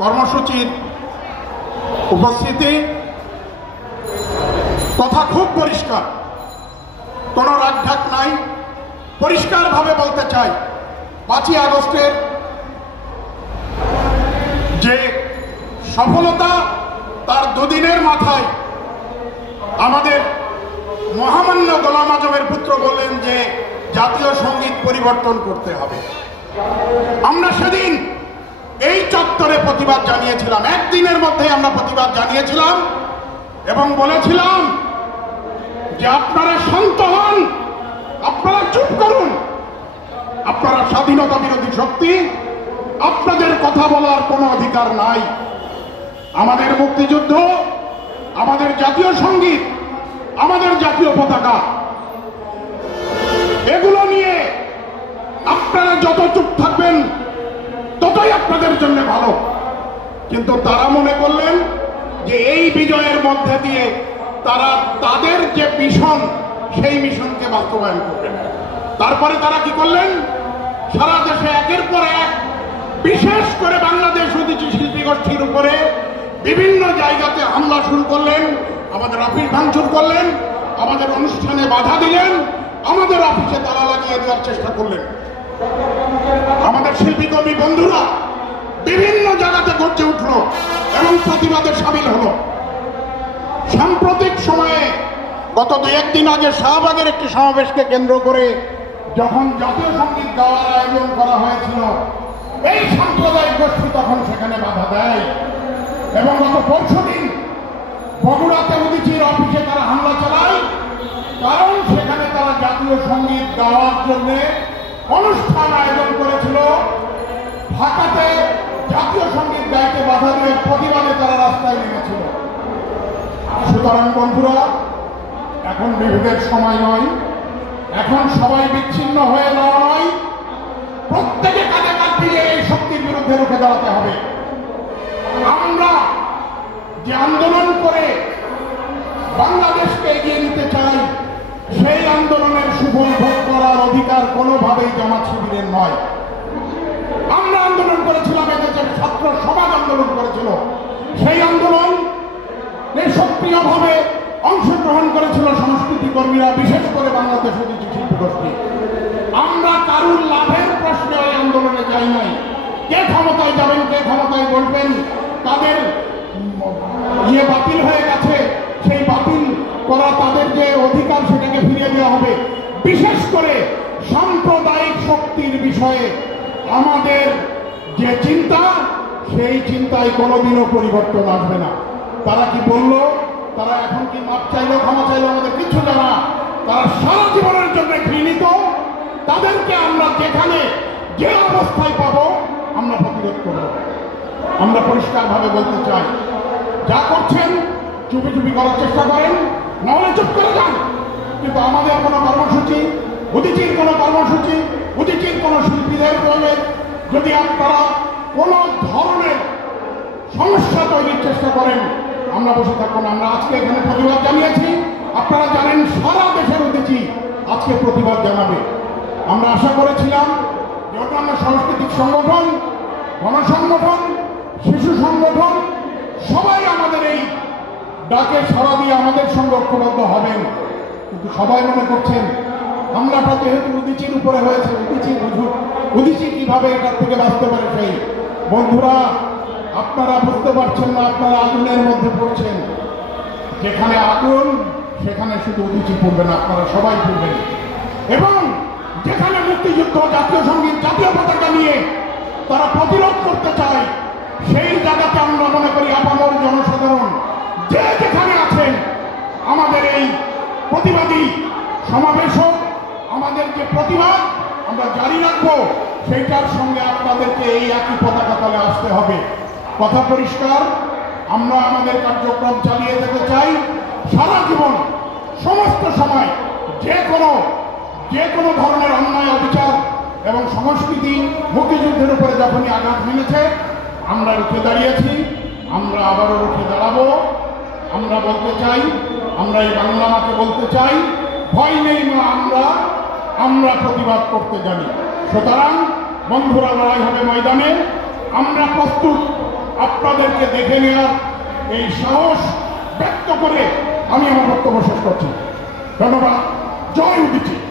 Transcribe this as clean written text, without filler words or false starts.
কর্মসূচির উপস্থিতি কথা খুব পরিষ্কার, কোনো রাগঢাক নাই। পরিষ্কারভাবে বলতে চাই, 5ই আগস্টের যে সফলতা, তার দুদিনের মাথায় আমাদের মহামান্য গোলাম আজমের পুত্র বললেন যে জাতীয় সঙ্গীত পরিবর্তন করতে হবে। আমরা সেদিন এই চত্বরে প্রতিবাদ জানিয়েছিলাম, একদিনের মধ্যে আমরা প্রতিবাদ জানিয়েছিলাম এবং বলেছিলাম যে আপনারা শান্ত হন, আপনারা চুপ করুন, আপনারা স্বাধীনতা বিরোধী শক্তি, আপনাদের কথা বলার কোনো অধিকার নাই। আমাদের মুক্তিযুদ্ধ, আমাদের জাতীয় সঙ্গীত, আমাদের জাতীয় পতাকা, এগুলো নিয়ে আপনারা যত চুপ থাকবেন ততই আপনাদের জন্য ভালো। কিন্তু তারা মনে করলেন যে এই বিজয়ের মধ্যে দিয়ে তারা তাদের যে মিশন, সেই মিশনকে বাস্তবায়ন করবেন। তারপরে তারা কি করলেন, সারা দেশে একের পর এক, বিশেষ করে বাংলাদেশ উদীচী শিল্পী গোষ্ঠীর উপরে বিভিন্ন জায়গাতে হামলা শুরু করলেন, আমাদের অফিস ভাঙচুর করলেন, আমাদের অনুষ্ঠানে বাধা দিলেন, আমাদের অফিসে তালা লাগিয়ে দেওয়ার চেষ্টা করলেন। আমাদের শিল্পী কর্মী বন্ধুরা বিভিন্ন জায়গাতে গর্জে উঠল এবং প্রতিবাদে সামিল হলো। সাম্প্রতিক সময়ে গত 2-1 দিন আগে শাহবাগের একটি সমাবেশকে কেন্দ্র করে যখন জাতীয় সঙ্গীত গাওয়ার আয়োজন করা হয়েছিল, এই সাম্প্রদায়িক গোষ্ঠী তখন সেখানে বাধা দেয় এবং গত পরশুদিন বগুড়াতে উদীচীর অফিসে তারা হামলা চালায়, কারণ সেখানে তারা জাতীয় সঙ্গীত গাওয়ার জন্য অনুষ্ঠান আয়োজন করেছিল। ঢাকাতে জাতীয় সঙ্গীত গাইতে বাধা দিয়ে প্রতিবাদে তারা রাস্তায় নেমেছিল। সুতরাং বন্ধুরা, এখন বিভেদের সময় নয়, এখন সবাই বিচ্ছিন্ন হয়ে যাওয়া নয়, প্রত্যেকে কাঁধে কাঁধ দিয়ে এই শক্তির বিরুদ্ধে রুখে দাঁড়াতে হবে। আমরা যে আন্দোলন করে বাংলাদেশকে এগিয়ে নিতে চাই, সেই আন্দোলনের সুফল ভোগ করার অধিকার কোনোভাবেই জামাত শিবিরের নয়। আমরা আন্দোলন করেছিলাম, এদেশের ছাত্র সমাজ আন্দোলন করেছিল, সেই আন্দোলন সক্রিয়ভাবে অংশগ্রহণ করেছিল সংস্কৃতি কর্মীরা, বিশেষ করে বাংলাদেশ উদীচী শিল্পী গোষ্ঠী। আমরা কারুর লাভের প্রশ্নে ওই আন্দোলনে যাই নাই। কে ক্ষমতায় যাবেন, কে ক্ষমতায় বসবেন, তাদের বাতিল হয়ে গেছে, সেই বাতিল করা তাদের যে অধিকার সেটাকে ফিরিয়ে দেওয়া হবে। বিশেষ করে সাম্প্রদায়িক শক্তির বিষয়ে আমাদের যে চিন্তা, সেই চিন্তায় কোনোদিনও পরিবর্তন আসবে না। তারা কি বলল, তারা এখন কি মাপ চাইলো, ক্ষমা চাইলো, আমাদের কিছু জানা, তারা সারা জীবনের জন্য ঘৃণিত। তাদেরকে আমরা যেখানে যে অবস্থায় পাবো আমরা প্রতিরোধ করব। আমরা পরিষ্কারভাবে বলতে চাই, যা করছেন চুপি চুপি করার চেষ্টা করেন, নাহলে চুপ করে যান। কিন্তু আমাদের কোনো কর্মসূচি, উদীচীর কোনো কর্মসূচি, উদীচীর কোনো শিল্পীদের প্রয়োগে যদি আপনারা কোনো ধরনের সমস্যা তৈরির চেষ্টা করেন, আমরা বসে থাকবো না। আমরা আজকে এখানে প্রতিবাদ জানিয়েছি, আপনারা জানেন সারা দেশের উদীচী আজকে প্রতিবাদ জানাবে। আমরা আশা করেছিলাম যে অন্যান্য সাংস্কৃতিক সংগঠন, গণসংগঠন, শিশু সংগঠন সবাই আমাদের এই ডাকে সাড়া দিয়ে আমাদের সঙ্গে ঐক্যবদ্ধ হবেন, কিন্তু সবাই মনে করছেন হামলাটা যেহেতু উদীচীর উপরে হয়েছে, উদীচী কিভাবে এটার থেকে বাঁচতে পারে। সেই বন্ধুরা, আপনারা বুঝতে পারছেন না, আপনারা আগুনের মধ্যে পড়ছেন। যেখানে আগুন সেখানে শুধু উদীচী পড়বে না, আপনারা সবাই পড়বেন। এবং যেখানে মুক্তিযুদ্ধ, জাতীয় সঙ্গীত, জাতীয় পতাকা নিয়ে তারা প্রতিরোধ করতে চায়, সেই জায়গাতে আমরা মনে করি আপামর জনসাধারণ যে যেখানে আছেন, আমাদের এই প্রতিবাদী সমাবেশ, আমাদের যে প্রতিবাদ আমরা জারি রাখবো, সেইটার সঙ্গে আপনাদেরকে এই একই পতাকা তলে আসতে হবে। কথা পরিষ্কার, আমরা আমাদের কার্যক্রম চালিয়ে যেতে চাই সারা জীবন, সমস্ত সময়। যে কোনো ধরনের অন্যায়, অবিচার এবং সংস্কৃতি মুক্তিযুদ্ধের উপরে যখনই আঘাত হেনেছে, আমরা রুখে দাঁড়িয়েছি, আমরা আবারও রুখে দাঁড়াবো। আমরা বলতে চাই, আমরা এই বাংলা মাকে বলতে চাই, ভয় নেই মা, আমরা প্রতিবাদ করতে জানি। সুতরাং বন্ধুরা, লড়াই হবে ময়দানে, আমরা প্রস্তুত আপনাদেরকে দেখে নেওয়ার এই সাহস ব্যক্ত করে আমি আমার বক্তব্য শেষ করছি। ধন্যবাদ। জয় উদিচি।